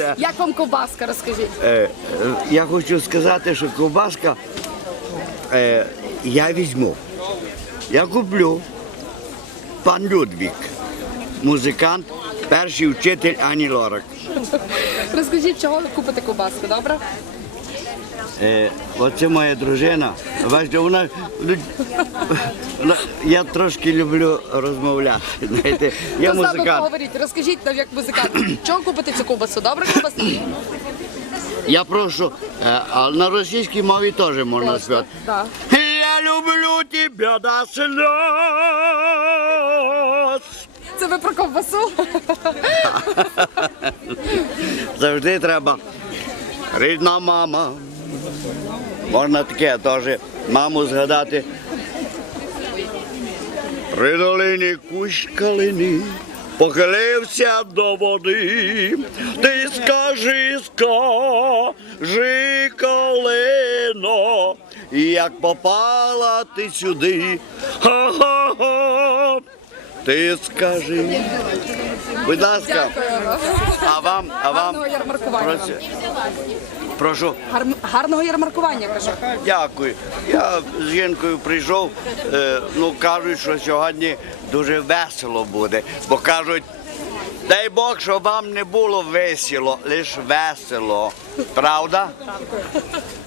це. Як вам ковбаска, розкажіть? Е, е, я хочу сказати, що ковбаска е, я візьму. Я куплю пан Людвік, музикант, перший вчитель Ані Лорак. Розкажіть, чого ви купите ковбаску, добре? Е, оце моя дружина. Бачите, вона, вона- я трошки люблю розмовляти. Знаєте, я Ну, саме музикант. поговоріть, розкажіть нам як музикант. Чого купите цю ковбасу? Добре ковбаса? Я прошу, е, а на російській мові теж можна співати. Я люблю тебе до сльоз. Це ви про ковбасу? Завжди треба. Рідна мама. Можна таке теж маму згадати. При долині кущ калини похилився до води. Ти скажи, скажи, калино, як попала ти сюди. Ха-ха-ха. Ти скажи. Будь ласка. А вам, а вам Гарного ярмаркування вам. прошу, прошу, Гар- Гарного ярмаркування, кажу. дякую. Я з жінкою прийшов. е, ну кажуть, що сьогодні дуже весело буде, бо кажуть. Дай Бог, щоб вам не було весело, лише весело. Правда?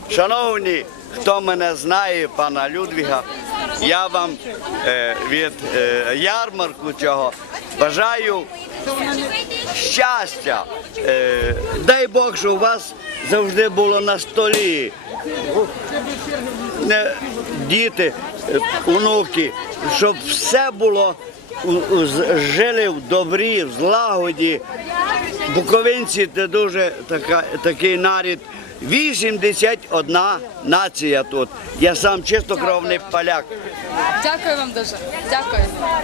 Шановні, хто мене знає, пана Людвіга, я вам е, від е, ярмарку цього бажаю щастя. Е, дай Бог, щоб у вас завжди було на столі. Не, діти, онуки, щоб все було жили в добрі, в злагоді. Буковинці це дуже така, такий нарід. 81 нація тут. Я сам чистокровний поляк. Дякую вам дуже. Дякую.